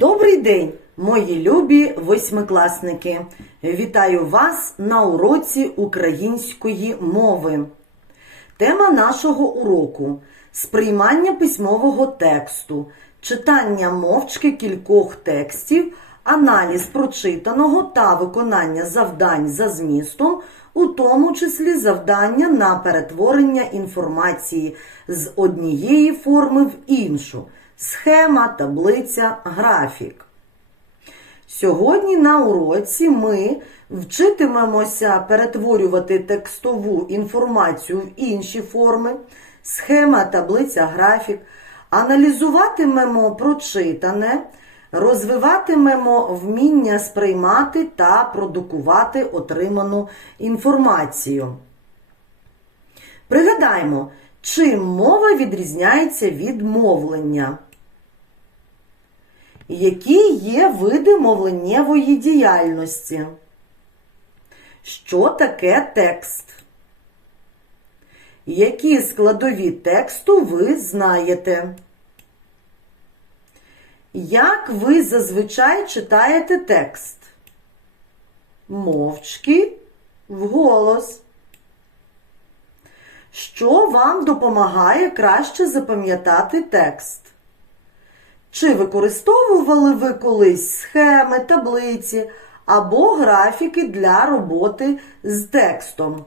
Добрий день, мої любі восьмикласники! Вітаю вас на уроці української мови. Тема нашого уроку сприймання письмового тексту, читання мовчки кількох текстів, аналіз прочитаного та виконання завдань за змістом, у тому числі завдання на перетворення інформації з однієї форми в іншу схема, таблиця, графік. Сьогодні на уроці ми вчитимемося перетворювати текстову інформацію в інші форми, схема, таблиця, графік, аналізуватимемо прочитане, розвиватимемо вміння сприймати та продукувати отриману інформацію. Пригадаймо, чим мова відрізняється від мовлення. Які є види мовленнєвої діяльності? Що таке текст? Які складові тексту ви знаєте? Як ви зазвичай читаєте текст? Мовчки вголос. Що вам допомагає краще запам'ятати текст? Чи використовували ви колись схеми, таблиці або графіки для роботи з текстом?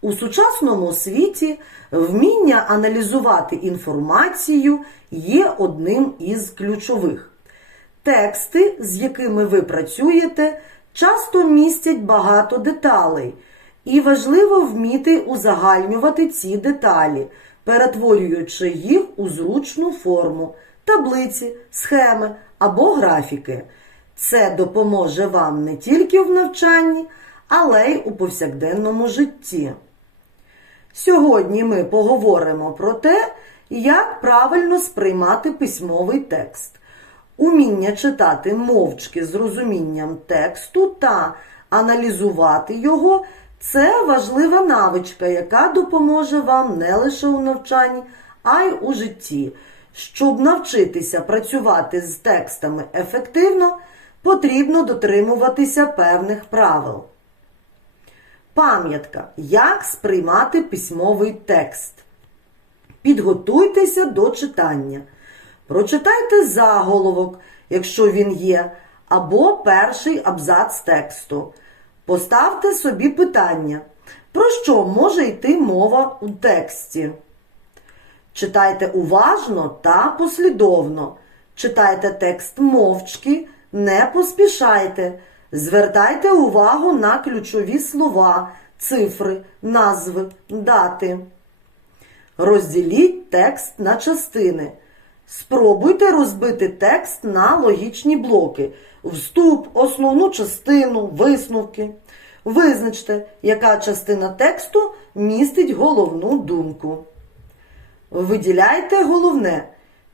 У сучасному світі вміння аналізувати інформацію є одним із ключових. Тексти, з якими ви працюєте, часто містять багато деталей, і важливо вміти узагальнювати ці деталі, перетворюючи їх у зручну форму, таблиці, схеми або графіки. Це допоможе вам не тільки в навчанні, але й у повсякденному житті. Сьогодні ми поговоримо про те, як правильно сприймати письмовий текст, уміння читати мовчки з розумінням тексту та аналізувати його це важлива навичка, яка допоможе вам не лише у навчанні, а й у житті. Щоб навчитися працювати з текстами ефективно, потрібно дотримуватися певних правил. Пам'ятка, як сприймати письмовий текст. Підготуйтеся до читання. Прочитайте заголовок, якщо він є, або перший абзац тексту. Поставте собі питання, про що може йти мова у тексті. Читайте уважно та послідовно. Читайте текст мовчки, не поспішайте. Звертайте увагу на ключові слова, цифри, назви, дати. Розділіть текст на частини. Спробуйте розбити текст на логічні блоки. Вступ, основну частину, висновки. Визначте, яка частина тексту містить головну думку. Виділяйте головне.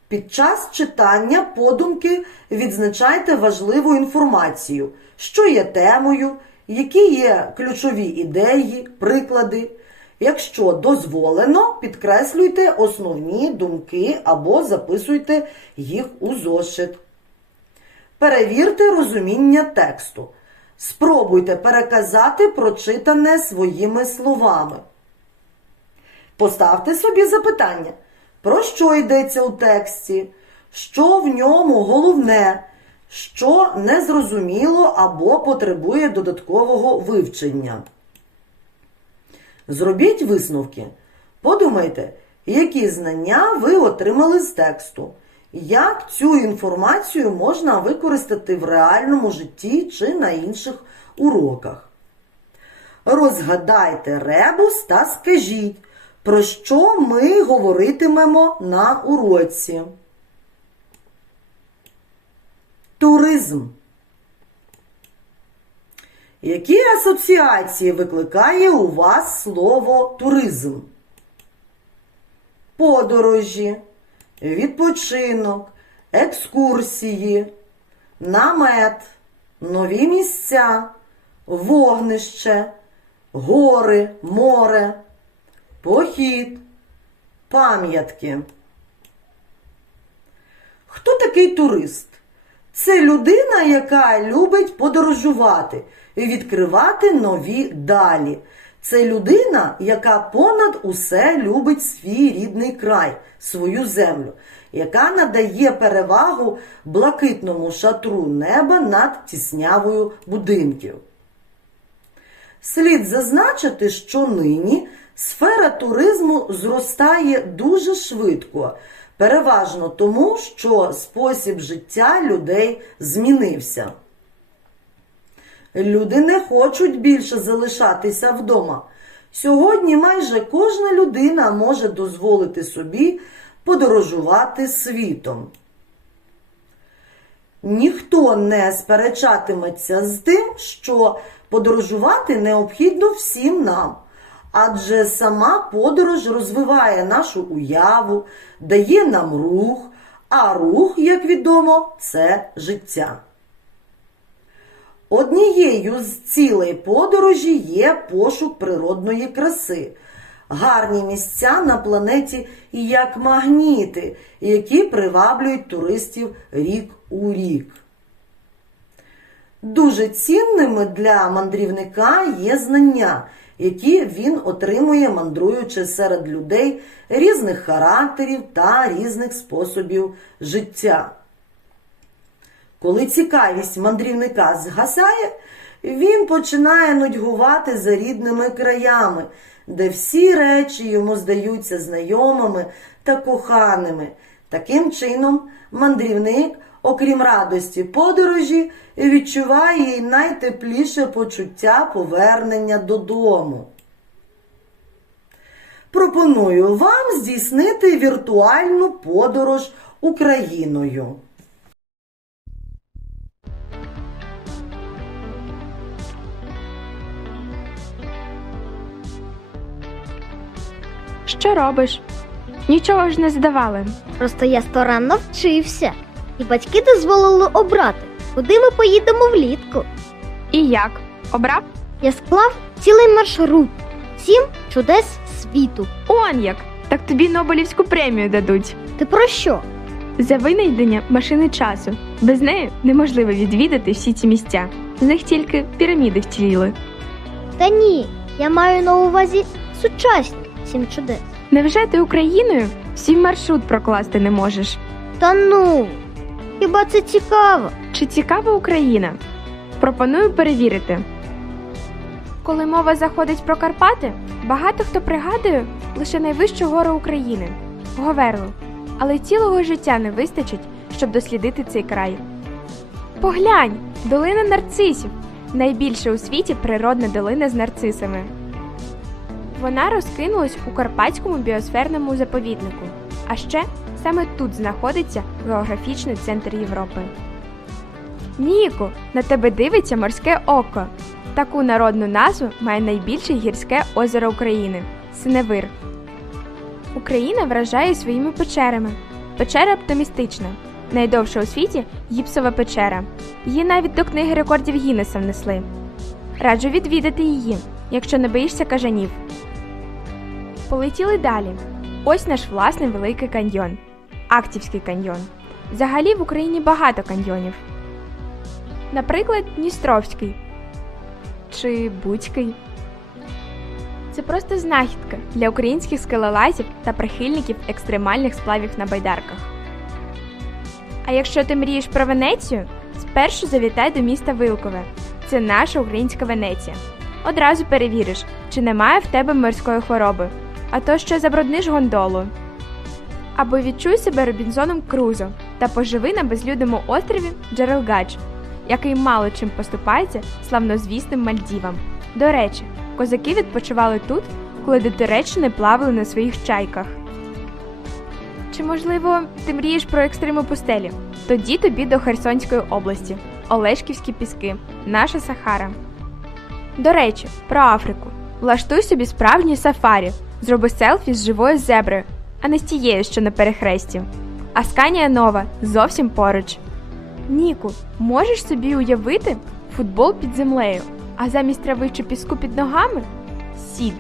Під час читання подумки відзначайте важливу інформацію, що є темою, які є ключові ідеї, приклади. Якщо дозволено, підкреслюйте основні думки або записуйте їх у зошит. Перевірте розуміння тексту. Спробуйте переказати прочитане своїми словами. Поставте собі запитання, про що йдеться у тексті, що в ньому головне, що незрозуміло або потребує додаткового вивчення. Зробіть висновки. Подумайте, які знання ви отримали з тексту, як цю інформацію можна використати в реальному житті чи на інших уроках. Розгадайте ребус та скажіть, про що ми говоритимемо на уроці. Туризм. Які асоціації викликає у вас слово туризм? Подорожі, відпочинок, екскурсії, намет, нові місця, вогнище, гори, море, похід, пам'ятки. Хто такий турист? Це людина, яка любить подорожувати і відкривати нові далі. Це людина, яка понад усе любить свій рідний край, свою землю, яка надає перевагу блакитному шатру неба над тіснявою будинків. Слід зазначити, що нині сфера туризму зростає дуже швидко, переважно тому, що спосіб життя людей змінився. Люди не хочуть більше залишатися вдома. Сьогодні майже кожна людина може дозволити собі подорожувати світом. Ніхто не сперечатиметься з тим, що подорожувати необхідно всім нам, адже сама подорож розвиває нашу уяву, дає нам рух, а рух, як відомо, це життя. Однією з цілей подорожі є пошук природної краси. Гарні місця на планеті як магніти, які приваблюють туристів рік у рік. Дуже цінними для мандрівника є знання, які він отримує, мандруючи серед людей різних характерів та різних способів життя. Коли цікавість мандрівника згасає, він починає нудьгувати за рідними краями, де всі речі йому здаються знайомими та коханими. Таким чином, мандрівник, окрім радості подорожі, відчуває й найтепліше почуття повернення додому. Пропоную вам здійснити віртуальну подорож Україною. Що робиш? Нічого ж не здавали. Просто я старанно вчився, і батьки дозволили обрати, куди ми поїдемо влітку. І як? Обрав? Я склав цілий маршрут, сім чудес світу. Он як! Так тобі Нобелівську премію дадуть. Ти про що? За винайдення машини часу. Без неї неможливо відвідати всі ці місця. З них тільки піраміди вціліли. Та ні, я маю на увазі сучасні сім чудес. Невже ти Україною всій маршрут прокласти не можеш? Та ну, хіба це цікаво? Чи цікава Україна? Пропоную перевірити. Коли мова заходить про Карпати, багато хто пригадує лише найвищу гору України Говерлу. Але цілого життя не вистачить, щоб дослідити цей край. Поглянь, долина нарцисів найбільша у світі природна долина з нарцисами. Вона розкинулась у Карпатському біосферному заповіднику. А ще саме тут знаходиться географічний центр Європи. Ніку, на тебе дивиться морське око. Таку народну назву має найбільше гірське озеро України Синевир. Україна вражає своїми печерами. Печера оптимістична. Найдовша у світі гіпсова печера. Її навіть до книги рекордів Гіннеса внесли. Раджу відвідати її, якщо не боїшся кажанів. Полетіли далі. Ось наш власний великий каньйон Актівський каньйон. Взагалі в Україні багато каньйонів. Наприклад, Дністровський чи Буцький. Це просто знахідка для українських скелелазів та прихильників екстремальних сплавів на байдарках. А якщо ти мрієш про Венецію, спершу завітай до міста Вилкове. Це наша українська Венеція. Одразу перевіриш, чи немає в тебе морської хвороби, а то ще забрудниш гондолу. Або відчуй себе Робінзоном Крузо та поживи на безлюдному острові Джерелгач, який мало чим поступається славнозвісним Мальдівам. До речі, козаки відпочивали тут, коли до Туреччини плавали на своїх чайках. Чи можливо ти мрієш про екстриму пустелі? Тоді тобі до Херсонської області, Олешківські піски, наша Сахара. До речі, про Африку. Влаштуй собі справжній сафарі, зроби селфі з живою зеброю, а не з тією, що на перехресті. Асканія нова зовсім поруч. Ніку, можеш собі уявити футбол під землею, а замість трави чи піску під ногами сіль,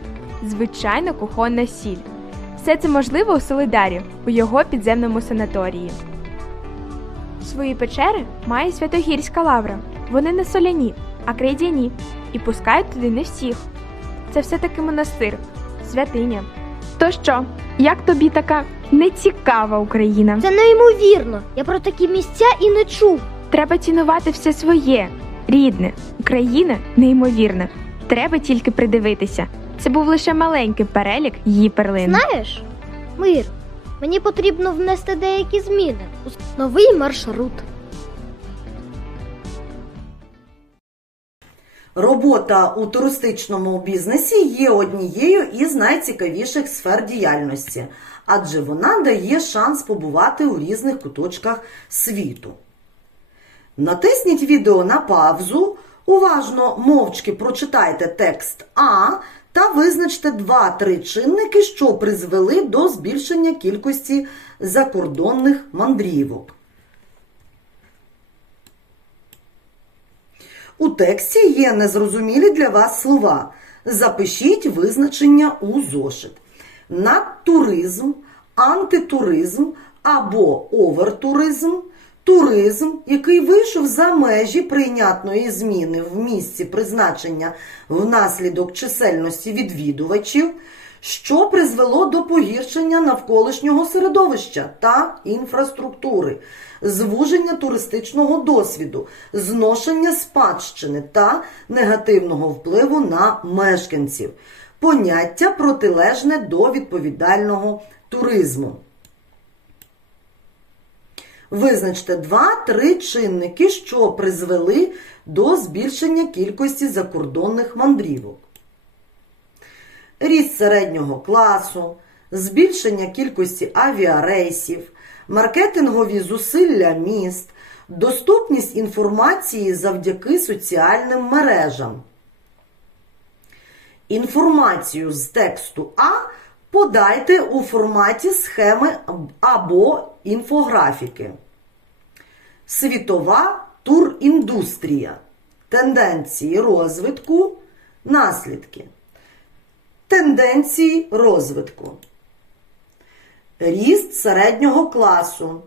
звичайно кухонна сіль. Все це можливо у Солидарі, у його підземному санаторії. Свої печери має Святогірська лавра. Вони не соляні, а крейдяні, і пускають туди не всіх. Це все-таки монастир, святиня. То що, як тобі така нецікава Україна? Це неймовірно. Я про такі місця і не чув. Треба цінувати все своє, рідне. Україна неймовірна. Треба тільки придивитися. Це був лише маленький перелік її перлин. Знаєш, Мир, мені потрібно внести деякі зміни у новий маршрут. Робота у туристичному бізнесі є однією із найцікавіших сфер діяльності, адже вона дає шанс побувати у різних куточках світу. Натисніть відео на паузу, уважно мовчки прочитайте текст А та визначте 2-3 чинники, що призвели до збільшення кількості закордонних мандрівок. У тексті є незрозумілі для вас слова. Запишіть визначення у зошит. Надтуризм, антитуризм або овертуризм, туризм, який вийшов за межі прийнятної зміни в місці призначення внаслідок чисельності відвідувачів, що призвело до погіршення навколишнього середовища та інфраструктури, звуження туристичного досвіду, зношення спадщини та негативного впливу на мешканців, поняття протилежне до відповідального туризму. Визначте 2-3 чинники, що призвели до збільшення кількості закордонних мандрівок ріст середнього класу, збільшення кількості авіарейсів, маркетингові зусилля міст, доступність інформації завдяки соціальним мережам. Інформацію з тексту А подайте у форматі схеми або інфографіки. Світова туріндустрія. Тенденції розвитку, наслідки. Тенденції розвитку. Ріст середнього класу.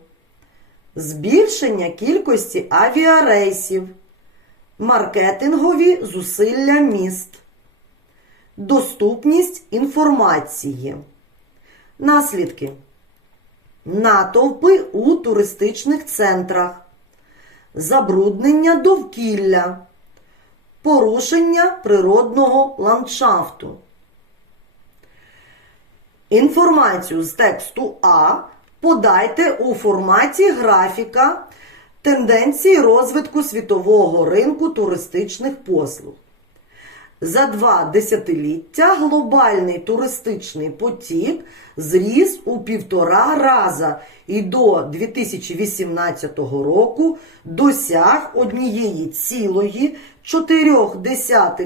Збільшення кількості авіарейсів. Маркетингові зусилля міст. Доступність інформації. Наслідки. Натовпи у туристичних центрах. Забруднення довкілля. Порушення природного ландшафту. Інформацію з тексту А подайте у форматі графіка тенденції розвитку світового ринку туристичних послуг. За два десятиліття глобальний туристичний потік зріс у півтора раза і до 2018 року досяг однієї цілої 4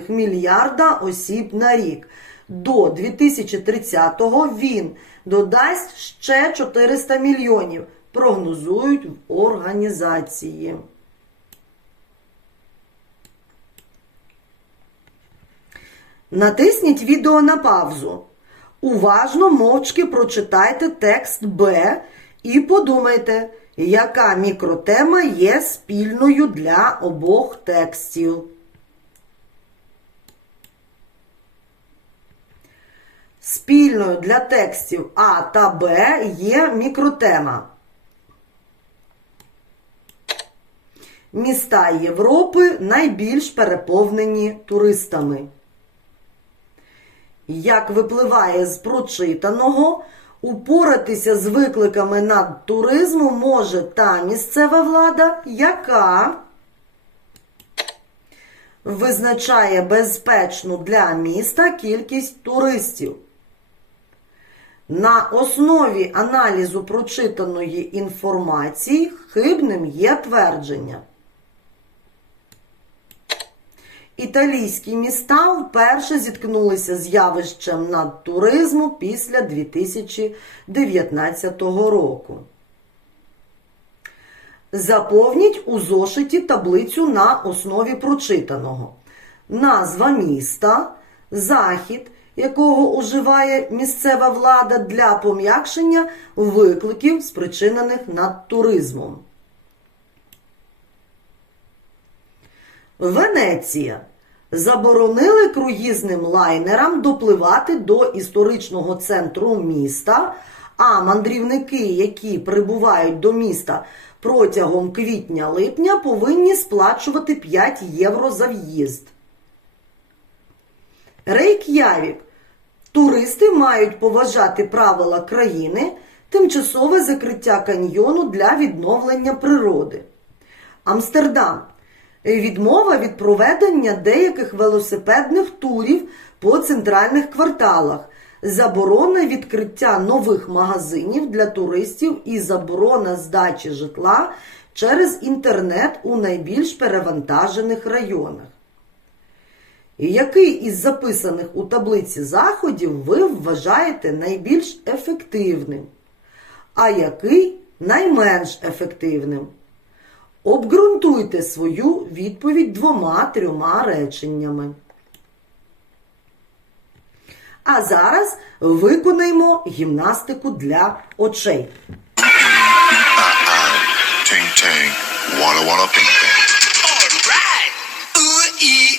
мільярда осіб на рік. До 2030-го він додасть ще 400 мільйонів, прогнозують в організації. Натисніть відео на паузу. Уважно мовчки прочитайте текст Б і подумайте, яка мікротема є спільною для обох текстів. Спільною для текстів А та Б є мікротема. Міста Європи найбільш переповнені туристами. Як випливає з прочитаного, упоратися з викликами над туризму може та місцева влада, яка визначає безпечну для міста кількість туристів. На основі аналізу прочитаної інформації хибним є твердження. Італійські міста вперше зіткнулися з явищем надтуризму після 2019 року. Заповніть у зошиті таблицю на основі прочитаного. Назва міста, захід, якого уживає місцева влада для пом'якшення викликів, спричинених надтуризмом. Венеція. Заборонили круїзним лайнерам допливати до історичного центру міста, а мандрівники, які прибувають до міста протягом квітня-липня, повинні сплачувати 5 євро за в'їзд. Рейк'явік. Туристи мають поважати правила країни, тимчасове закриття каньйону для відновлення природи. Амстердам. Відмова від проведення деяких велосипедних турів по центральних кварталах, заборона відкриття нових магазинів для туристів і заборона здачі житла через інтернет у найбільш перевантажених районах. Який із записаних у таблиці заходів ви вважаєте найбільш ефективним, а який найменш ефективним? Обґрунтуйте свою відповідь двома-трьома реченнями. А зараз виконаємо гімнастику для очей. Ting ting,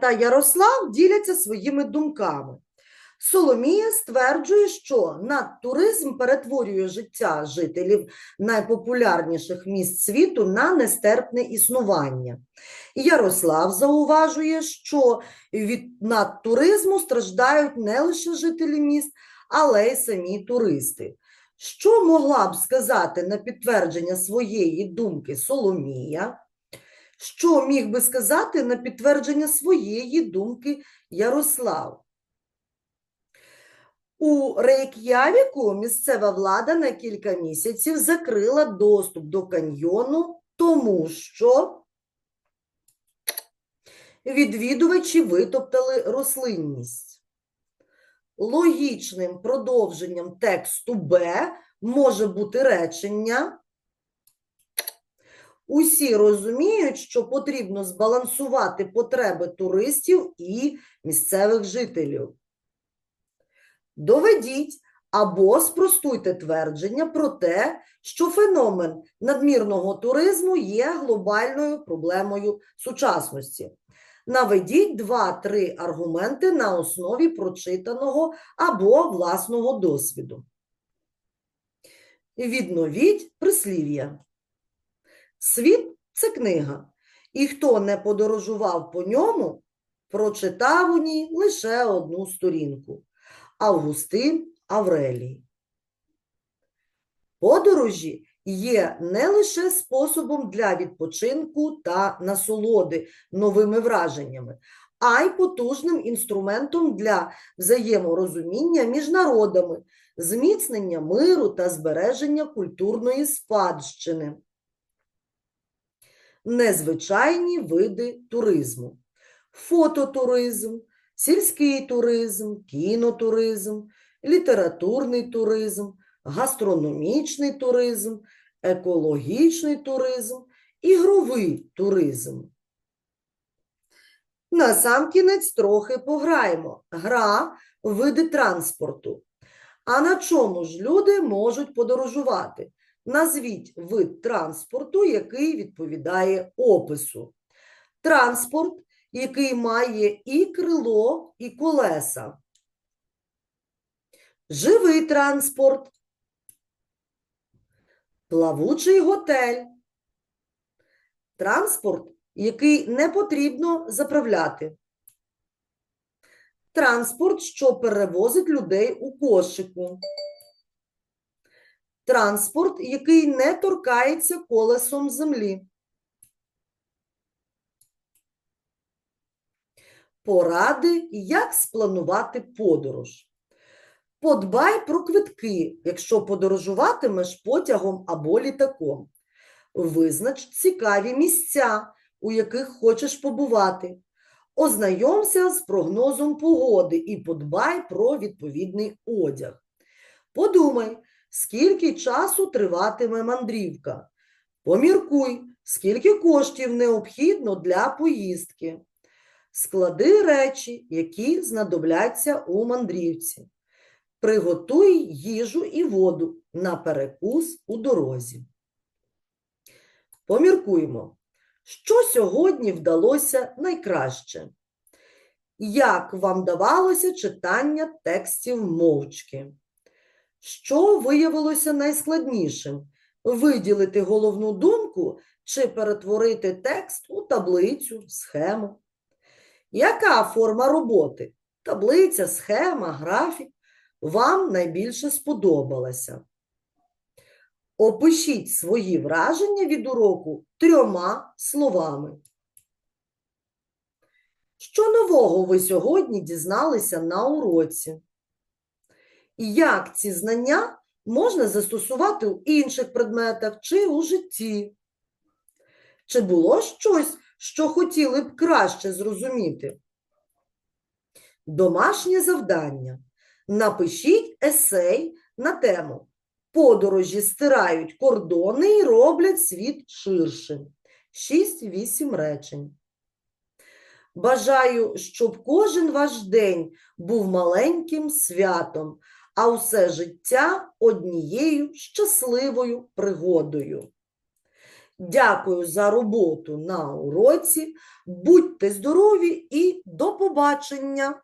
Та Ярослав діляться своїми думками. Соломія стверджує, що надтуризм перетворює життя жителів найпопулярніших міст світу на нестерпне існування. Ярослав зауважує, що від надтуризму страждають не лише жителі міст, але й самі туристи. Що могла б сказати на підтвердження своєї думки Соломія? Що міг би сказати на підтвердження своєї думки Ярослав? У Рейк'явіку місцева влада на кілька місяців закрила доступ до каньйону, тому що відвідувачі витоптали рослинність. Логічним продовженням тексту Б може бути речення. Усі розуміють, що потрібно збалансувати потреби туристів і місцевих жителів. Доведіть або спростуйте твердження про те, що феномен надмірного туризму є глобальною проблемою сучасності. Наведіть 2-3 аргументи на основі прочитаного або власного досвіду. Відновіть прислів'я. Світ це книга, і хто не подорожував по ньому, прочитав у ній лише одну сторінку. Августин Аврелій. Подорожі є не лише способом для відпочинку та насолоди новими враженнями, а й потужним інструментом для взаєморозуміння між народами, зміцнення миру та збереження культурної спадщини. Незвичайні види туризму: фототуризм, сільський туризм, кінотуризм, літературний туризм, гастрономічний туризм, екологічний туризм, ігровий туризм. Насамкінець трохи пограємо. Гра види транспорту. А на чому ж люди можуть подорожувати? Назвіть вид транспорту, який відповідає опису. Транспорт, який має і крило, і колеса. живий транспорт, плавучий готель, транспорт, який не потрібно заправляти, транспорт, що перевозить людей у кошику, транспорт, який не торкається колесом землі. Поради, як спланувати подорож. Подбай про квитки, якщо подорожуватимеш потягом або літаком. Визнач цікаві місця, у яких хочеш побувати. Ознайомся з прогнозом погоди і подбай про відповідний одяг. Подумай, скільки часу триватиме мандрівка. Поміркуй, скільки коштів необхідно для поїздки. Склади речі, які знадобляться у мандрівці. Приготуй їжу і воду на перекус у дорозі. Поміркуємо, що сьогодні вдалося найкраще. Як вам давалося читання текстів мовчки? Що виявилося найскладнішим? Виділити головну думку чи перетворити текст у таблицю, схему? Яка форма роботи? Таблиця, схема, графік вам найбільше сподобалася? Опишіть свої враження від уроку трьома словами. Що нового ви сьогодні дізналися на уроці? Як ці знання можна застосувати у інших предметах чи у житті? Чи було щось, що хотіли б краще зрозуміти? Домашнє завдання. Напишіть есей на тему Подорожі стирають кордони і роблять світ ширшим. 6-8 речень. Бажаю, щоб кожен ваш день був маленьким святом, а усе життя однією щасливою пригодою. Дякую за роботу на уроці. Будьте здорові і до побачення!